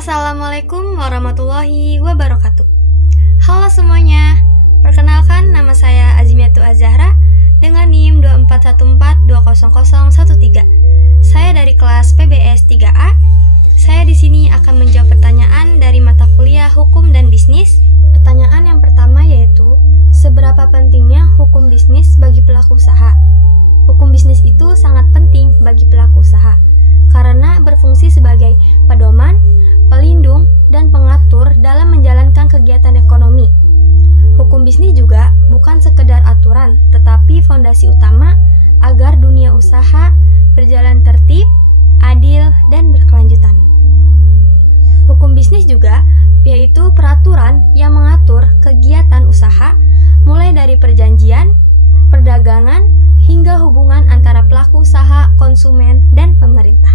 Assalamualaikum warahmatullahi wabarakatuh. Halo semuanya, perkenalkan nama saya Azmiatul Azahra dengan NIM 2414200013. Saya dari kelas PBS 3A. Saya di sini akan menjawab pertanyaan dari mata kuliah Hukum dan Bisnis. Pertanyaan yang pertama yaitu, seberapa pentingnya hukum bisnis bagi pelaku usaha? Hukum bisnis itu sangat penting bagi pelaku usaha karena berfungsi sebagai pedoman, pelindung, dan pengatur dalam menjalankan kegiatan ekonomi. Hukum bisnis juga bukan sekedar aturan, tetapi fondasi utama agar dunia usaha berjalan tertib, adil, dan berkelanjutan. Hukum bisnis juga yaitu peraturan yang mengatur kegiatan usaha mulai dari perjanjian, perdagangan, hingga hubungan antara pelaku usaha, konsumen, dan pemerintah.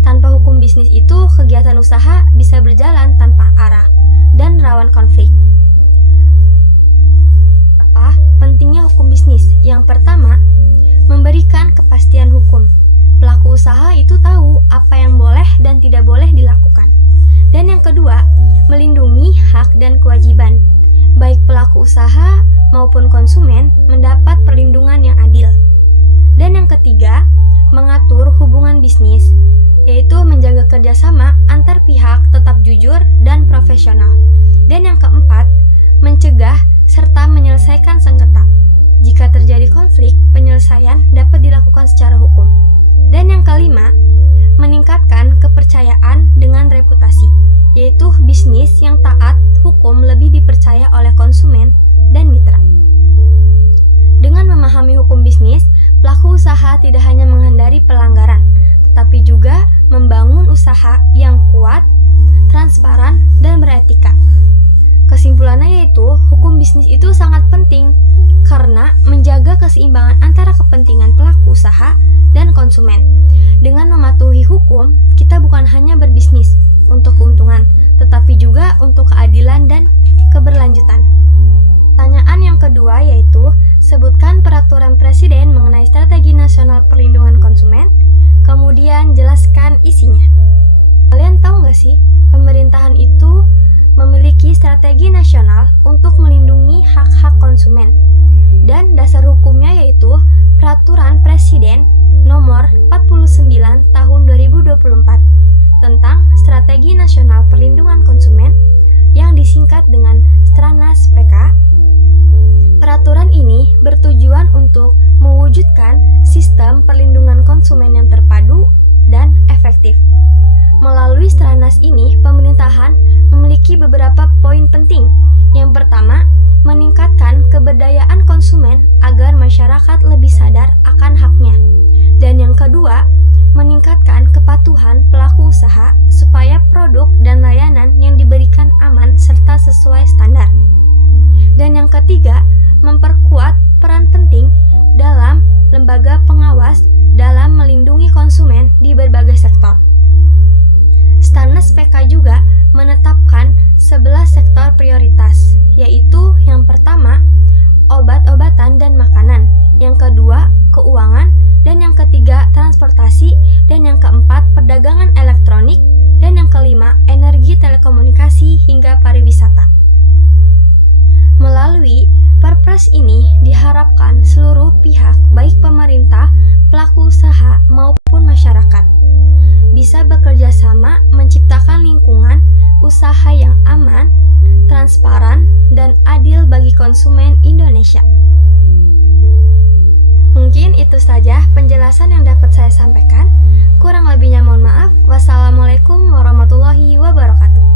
Tanpa hukum bisnis itu, kegiatan usaha bisa berjalan tanpa arah dan rawan konflik. Apa pentingnya hukum bisnis? Yang pertama, memberikan kepastian hukum. Pelaku usaha itu tahu apa yang boleh dan tidak boleh dilakukan. Dan yang kedua, melindungi hak dan kewajiban. Baik pelaku usaha maupun konsumen mendapat perlindungan yang adil. Dan yang ketiga, mengatur hubungan bisnis, yaitu menjaga kerjasama antar pihak tetap jujur dan profesional. Dan yang keempat, mencegah serta menyelesaikan sengketa. Jika terjadi konflik, penyelesaian dapat dilakukan secara hukum. Dan yang kelima, meningkatkan kepercayaan dengan reputasi, yaitu bisnis yang taat hukum lebih dipercaya oleh konsumen dan mitra. Dengan memahami hukum bisnis, pelaku usaha tidak hanya menghindari pelanggaran, tetapi juga membangun usaha yang kuat, transparan, dan beretika. Kesimpulannya yaitu, hukum bisnis itu sangat penting karena menjaga keseimbangan antara kepentingan pelaku usaha dan konsumen. Dengan mematuhi hukum, kita bukan hanya berbisnis untuk keuntungan, tetapi juga untuk keadilan dan keberlanjutan. Pertanyaan yang kedua yaitu, sebutkan peraturan presiden mengenai strategi nasional perlindungan konsumen, kemudian jelaskan isinya. Kalian tahu nggak sih, pemerintahan itu memiliki strategi nasional untuk melindungi hak-hak konsumen. Dan dasar hukumnya yaitu Peraturan Presiden Nomor 49 Tahun 2024 tentang Strategi Nasional Perlindungan Konsumen yang disingkat dengan Stranas PK. Peraturan ini bertujuan untuk mewujudkan sistem perlindungan konsumen yang terpadu dan efektif. Melalui Stranas ini, pemerintahan memiliki beberapa poin penting. Yang pertama, meningkatkan keberdayaan konsumen agar masyarakat lebih sadar akan haknya. Dan yang kedua, meningkatkan kepatuhan pelaku usaha supaya produk dan layanan yang diberikan aman serta sesuai standar. Dan yang ketiga, memperkuat peran penting dalam lembaga pengawas dalam melindungi konsumen di berbagai sektor. Stranas PK juga menetapkan 11 sektor prioritas, yaitu yang pertama, obat-obatan dan makanan, yang kedua, keuangan, dan yang ketiga, transportasi, dan yang keempat, perdagangan elektronik, dan yang kelima, energi, telekomunikasi, hingga pariwisata. Melalui Perpres ini diharapkan seluruh pihak, baik pemerintah, pelaku usaha, maupun masyarakat, bisa bekerja sama menciptakan lingkungan usaha yang aman, transparan, dan adil bagi konsumen Indonesia. Mungkin itu saja penjelasan yang dapat saya sampaikan. Kurang lebihnya mohon maaf. Wassalamualaikum warahmatullahi wabarakatuh.